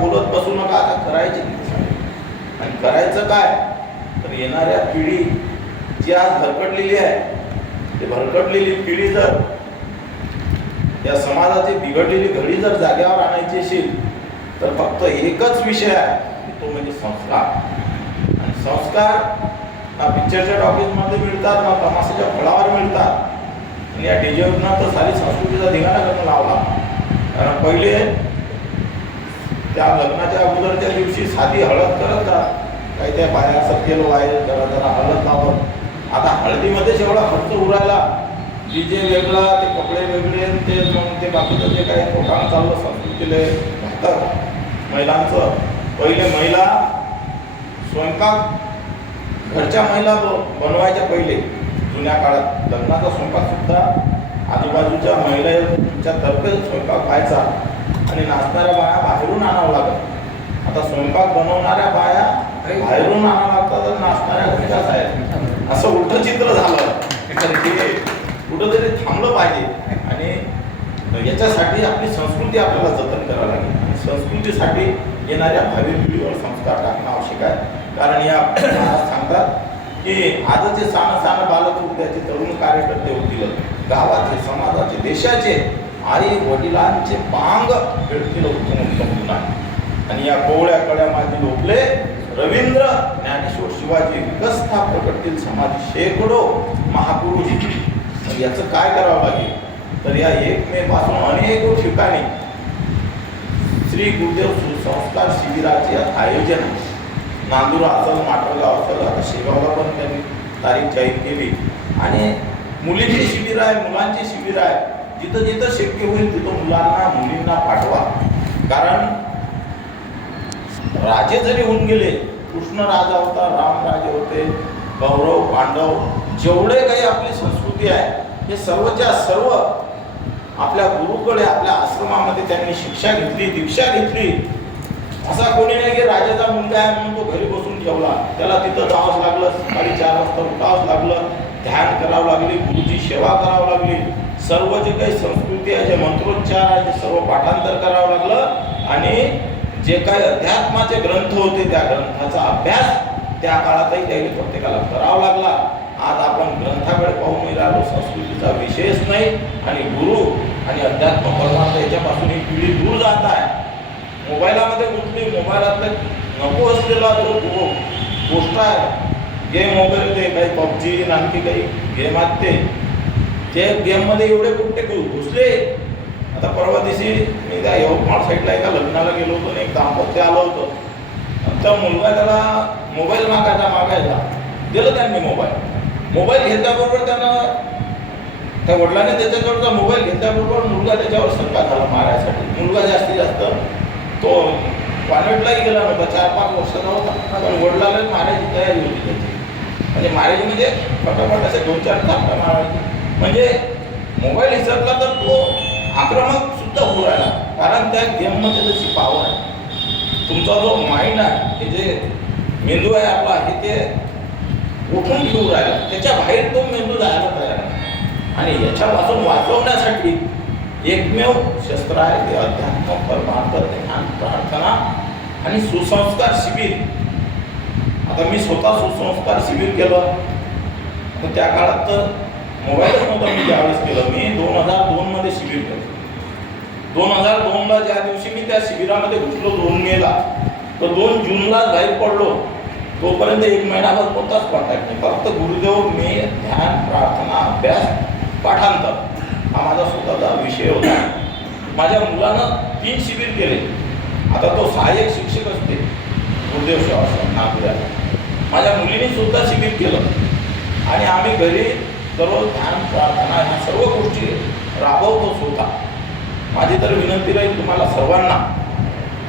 बोलत बसू नका, आता करायचे. आणि करायचं काय तर येणाऱ्या पिढी जी आज भरकटलेली आहे, ते भरकटलेली पिढी जर या समाजाची बिघडलेली घडी जर जाग्यावर आणायची असेल तर फक्त एकच विषय आहे, तो म्हणजे संस्कार. आणि संस्कार ना पिक्चरच्या टॉकीजमध्ये मिळतात, ना तमाशाच्या फळावर मिळतात. आणि या डीजेवरनं तर सारी संस्कृतीचा धिंगाणा करणं लावला. कारण पहिले त्या लग्नाच्या अगोदरच्या दिवशी साधी हळद करतात, काही त्या बाया असं केलं आहे, जरा जरा हळद लावत. आता हळदीमध्येच एवढा खर्च उरायला, डीजे वेगळा, ते कपडे वेगळे, ते मग ते बाकीचं जे काही प्रोग्राम चाललं संस्कृतीले घातक महिलांचं. पहिले महिला स्वयंपाक घरच्या महिला बनवायच्या. पहिले जुन्या काळात लग्नाचा स्वयंपाक सुद्धा आजूबाजूच्या महिलांच्या तर्फे स्वयंपाक व्हायचा आणि नाचणाऱ्या बाया बाहेरून आणावं लागत. आता स्वयंपाक बनवणाऱ्या बाया बाहेरून आणावं लागतात आणि नाचणाऱ्या घरच्याच आहेत. असं उलटं चित्र झालं. हे कुठंतरी थांबलं पाहिजे. आणि याच्यासाठी आपली संस्कृती आपल्याला जतन करावी लागेल. आणि संस्कृतीसाठी येणाऱ्या भावी पिढीवर संस्कार टाकणं आवश्यक आहे. कारण या सांगतात की आजचे सानं बालक उद्याचे तरुण कार्यकर्ते होतील, गावाचे, समाजाचे, देशाचे, आई वडिलांचे पांग खेळतील उत्तम गुण. आणि या कोवळ्या कड्या माझी लोकले रवींद्र, ज्ञानेश्वर, शिवाजी, विकसता प्रकटतील समाज शेकडो महापुरुष. याचं काय करावं लागेल तर या 1 मे पासून अनेक ठिकाणी श्री गुरुदेव सुसंस्कार शिबिराचे आयोजन नांदूर असेल, माटरगाव असेल, आता शेगावला पण त्यांनी तारीख जाहीर केली. आणि मुलींची शिबिर आहे, मुलांची शिबिर आहे. जिथं जिथं शक्य होईल तिथं मुलांना मुलींना पाठवा. कारण राजे जरी होऊन गेले, कृष्ण राजा होता, राम राजे होते, कौरव पांडव, जेवढे काही आपली संस्कृती आहे हे सर्वच्या सर्व आपल्या गुरुकडे, आपल्या आश्रमामध्ये त्यांनी शिक्षा घेतली, दीक्षा घेतली. असा कोणी नाही की राजाचा मुलगा आहे म्हणून तो घरी बसून ठेवला. त्याला तिथं जावंच लागलं, सकाळी 4 वाजता उठावंच लागलं, ध्यान करावं लागली, गुरुची सेवा करावं लागली, सर्व जे काही संस्कृती आहे, जे मंत्रोच्चार आहे ते सर्व पाठांतर करावं लागलं. आणि जे काही अध्यात्माचे ग्रंथ होते त्या ग्रंथाचा अभ्यास त्या काळातही काही प्रत्येकाला करावा लागला. आज आपण ग्रंथाकडे पाहून राहिलो, संस्कृतीचा विषयच नाही. आणि गुरु आणि अध्यात्म परमार्थ याच्यापासून ही पिढी दूर जात आहे. मोबाईलामध्ये गुंतली, मोबाईलातलं नको असलेला जो गोष्ट आहे, गेम वगैरे, ते काही पबजी आणखी काही गेम आहेत, ते गेममध्ये एवढे कुठे घुसले. आता परवा दिवशी मी त्या यवतमाळ साईडला एका लग्नाला गेलो होतो आणि एक दाम्पत्य आलं होतं. तर मुलगा त्याला मोबाईल मागायचा, दिलं त्यांनी मोबाईल घेतल्याबरोबर त्यानं त्या वडिलांनी त्याच्याजवळचा मोबाईल घेतल्याबरोबर मुलगा त्याच्यावर शंका झाला मारायसाठी. मुलगा जास्तीत जास्त तो कॉन्व्हेंटलाही गेला नव्हता, 4-5 वर्षाचा होता, पण वडिलांना मारायची तयारी होती त्याची. म्हणजे मारायची म्हणजे फटाफट असे 2-4 थापटा मारायची. म्हणजे मोबाईल हिसरला तर तो आक्रमक सुद्धा होऊ राहिला. कारण त्या गेममध्ये त्याची पावर आहे. तुमचा जो माइंड आहे, हे जे मेंदू आहे आपला, हे ते उठून घेऊ राहिला, त्याच्या बाहेर तो मेंदू जायला तयार आहे. आणि याच्यापासून वाचवण्यासाठी एकमेव शस्त्र आहे ते अध्यात्म, परमार्थ, ध्यान, प्रार्थना आणि सुसंस्कार शिबिर. आता मी स्वतः सुसंस्कार शिबिर केलं, तर त्या काळात तर मोबाईलच नव्हता. मी ज्यावेळेस केलं, मी 2002 मध्ये शिबिर केलं. 2002ला ज्या दिवशी मी त्या शिबिरामध्ये घुसलो 2 मेला, तर 2 जूनला बाहेर पडलो. तोपर्यंत 1 महिनाभर कोणताच कॉन्टॅक्ट नाही. फक्त गुरुदेव, मी, ध्यान, प्रार्थना, अभ्यास, पाठांतर हा माझा स्वतःचा विषय होता. माझ्या मुलानं 3 शिबिर केले. आता तो सहाय्यक शिक्षक असते गुरुदेव सेवा नागपुरात. माझ्या मुलीने सुद्धा शिबिर केलं. आणि आम्ही घरी दररोज ध्यान, प्रार्थना ह्या सर्व गोष्टी राबवतो स्वतः. माझी तर विनंती राहील तुम्हाला सर्वांना,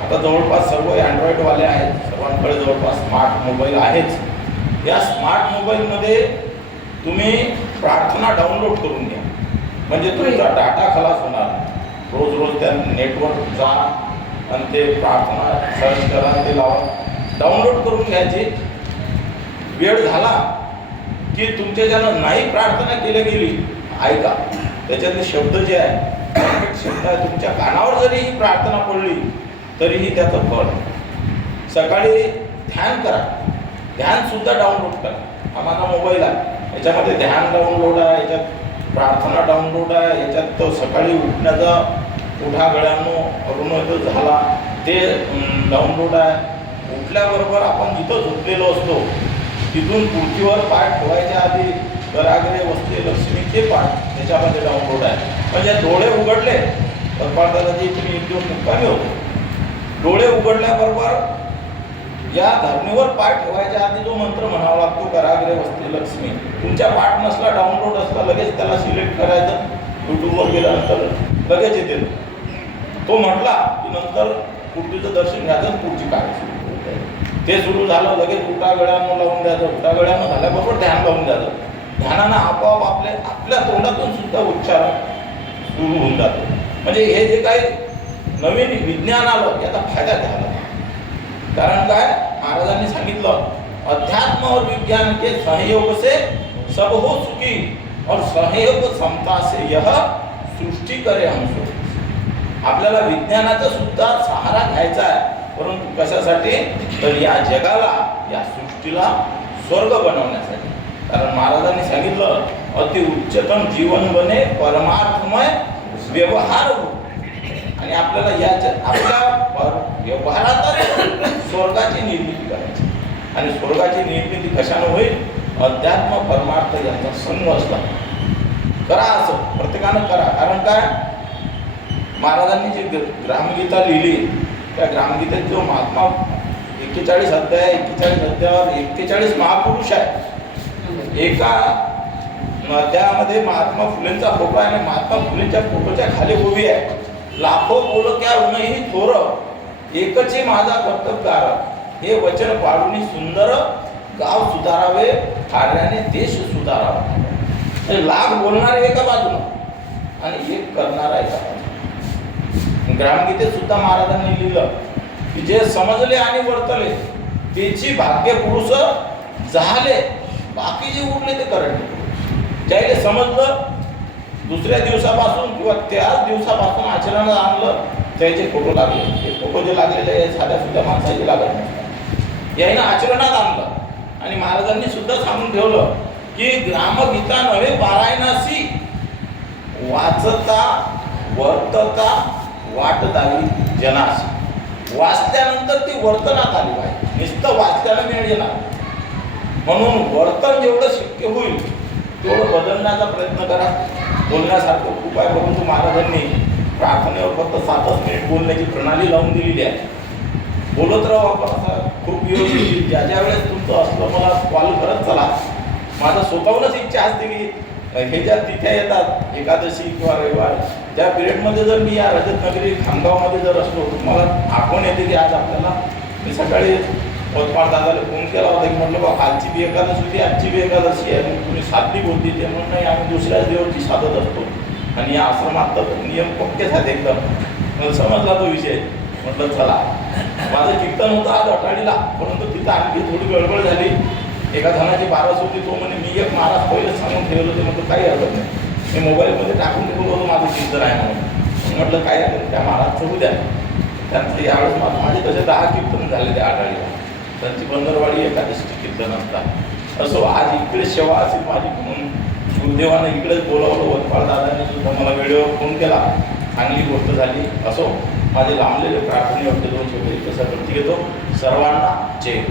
आता जवळपास सर्व अँड्रॉइडवाले आहेत, सर्वांकडे जवळपास स्मार्ट मोबाईल आहेच. या स्मार्ट मोबाईलमध्ये तुम्ही प्रार्थना डाउनलोड करून घ्या, म्हणजे तुमचा डाटा खलास होणार. रोज त्या नेटवर जा आणि ते प्रार्थना सर्च करा, ते लावा, डाउनलोड करून घ्यायची. वेळ झाला की तुमच्या ज्यानं नाही प्रार्थना केली गेली, ऐका, त्याच्यातले शब्द जे आहे, शब्द आहे, तुमच्या कानावर जरी ही प्रार्थना पडली तरीही त्याचं फळ आहे. सकाळी ध्यान करा, ध्यानसुद्धा डाउनलोड करा. हा माझा मोबाईल आहे, याच्यामध्ये ध्यान डाउनलोड आहे, याच्यात प्रार्थना डाउनलोड आहे, याच्यात तो सकाळी उठण्याचा उठा गळ्यानो अरुणोदय झाला ते डाउनलोड आहे. उठल्याबरोबर आपण जिथं झोपलेलो असतो तिथून खुर्चीवर पाय ठेवायच्या आधी कराग्रे वसते लक्ष्मी ते पाठ त्याच्यामध्ये डाउनलोड आहे. म्हणजे डोळे उघडले तर पाठदादाजी तुम्ही एक दिवस मुक्कामी होतो. डोळे उघडल्याबरोबर या धरणीवर पाय ठेवायच्या आधी जो मंत्र म्हणावा लागतो कराग्रे वसते लक्ष्मी, तुमच्या पाठ नसला डाउनलोड असला लगेच त्याला सिलेक्ट करायचं. यूट्यूबवर गेल्यानंतर लगेच येते तो म्हटला की नंतर पुढचं दर्शन घ्यायचं, पुढची कार्य सुरू ते सुरू झालं. लगेच उठा गळ्यानं लावून द्यायचं, उठा गळ्यानं झाल्याबरोबर ध्यान लावून द्यायचं. ध्यानानं आपोआप आपल्या तोंडातून सुद्धा उच्चार सुरू होऊन जातो. म्हणजे हे जे काही नवीन विज्ञान आलं याचा फायदा झाला. कारण काय महाराजांनी सांगितलं, अध्यात्म और विज्ञान के सहयोग से सब हो सुखी और सहयोग समता से यह सृष्टी करे हमको. आपल्याला विज्ञानाचा सुद्धा सहारा घ्यायचा आहे, परंतु कशासाठी तर या जगाला या सृष्टीला स्वर्ग बनवण्यासाठी. कारण महाराजांनी सांगितलं अति उच्चतम जीवन बने परमार्थमय व्यवहार हो. आणि आपल्याला या आपल्या व्यवहारातच स्वर्गाची निर्मिती करायची. आणि स्वर्गाची निर्मिती कशाने होईल? अध्यात्म परमार्थ यांचा संग असला. करा असं प्रत्येकानं करा. कारण काय महाराजांनी जी ग्रामगीता लिहिली त्या ग्रामगीतेत जो महात्मा 41 अध्याय 41 अध्यायावर 41 महापुरुष आहे. एका अध्यायामध्ये महात्मा फुलेंचा फोटो आहे आणि महात्मा फुलेंच्या फोटोच्या खाली उभी आहे, लाखो बोलक्या उनही थोर एकची माझा कर्तव्यकार, हे वचन पाडून सुंदर गाव सुधारावे, कार्याने देश सुधारावा. लाख बोलणारे एका बाजूला आणि एक करणारा एका बाजूला. ग्रामगीतेत सुद्धा महाराजांनी लिहिलं की जे समजले आणि वर्तले त्याची भाग्य पुरुष झाले, बाकी जे उरले ते करणे. ज्याला समजलं दुसऱ्या दिवसापासून किंवा त्याच दिवसापासून आचरणात आणलं त्याचे फोटो लागले. हे फोटो जे लागलेले आहे साध्या सुद्धा माणसाचे लागत नाही. यानं आचरणात आणलं आणि महाराजांनी सुद्धा सांगून ठेवलं की ग्रामगीता नव्हे पारायणासी, वाचता वर्तता वाट दावी जनासी. वाचल्यानंतर ती वर्तनात आली पाहिजे, नुसतं वाचल्यानं मिळेल ना. म्हणून वर्तन जेवढं शक्य होईल तेवढं बदलण्याचा प्रयत्न करा. बोलण्यासारखं खूप आहे, परंतु महाराजांनी प्रार्थनेवर फक्त 7 मिनिट बोलण्याची प्रणाली लावून दिलेली आहे. बोलत राहू आपण असं खूप व्यवस्थित. ज्या ज्या वेळेस तुमचं असलं मला कॉल करत चला. माझं स्वतःहूनच इच्छा असते की हे ज्या तिथ्या येतात एकादशी किंवा रविवार त्या पिरियडमध्ये जर मी या रजतनगरी खामगावमध्ये जर असलो मला आठवण येते की आज आपल्याला मी सकाळी वतपाळ दादाला फोन केला होता की म्हटलं बा कालची बी एकादशी होती, आजची बी एकादशी आहे, मग तुम्ही साधली होती. ते म्हणून नाही आम्ही दुसऱ्याच देवाची साधत असतो आणि या आश्रमात तर नियम पक्के झाले एकदम. मला समजला तो विषय. म्हटलं चला. माझं कीर्तन होतं आज अटाडीला, परंतु तिथं आणखी थोडी गडबड झाली. एका जणाची बारस होती, तो म्हणे मी एक महाराज पहिलेच सांगून ठेवलं होते. म्हटलं काही हरकत नाही, मी मोबाईलमध्ये टाकून ठेवलं होतं माझं कीर्तन आहे म्हणून. म्हटलं काय हरकत त्या महाराजचं होऊ द्या. त्यांचं यावेळेस माझे तसे 10 कीर्तन झाले त्या आढाडीला. त्यांची बंदरवाडी एकादशीचे कीर्तन असतात. असो आज इकडे सेवा असेल माझी म्हणून गुरुदेवानं इकडेच बोलावलं. वतपाळ दादाने सुद्धा मला वेळेवर फोन केला, चांगली गोष्ट झाली. असो माझे लांबलेले प्रार्थनेवरती 2 शब्द कसं प्रती घेतो. सर्वांना जय.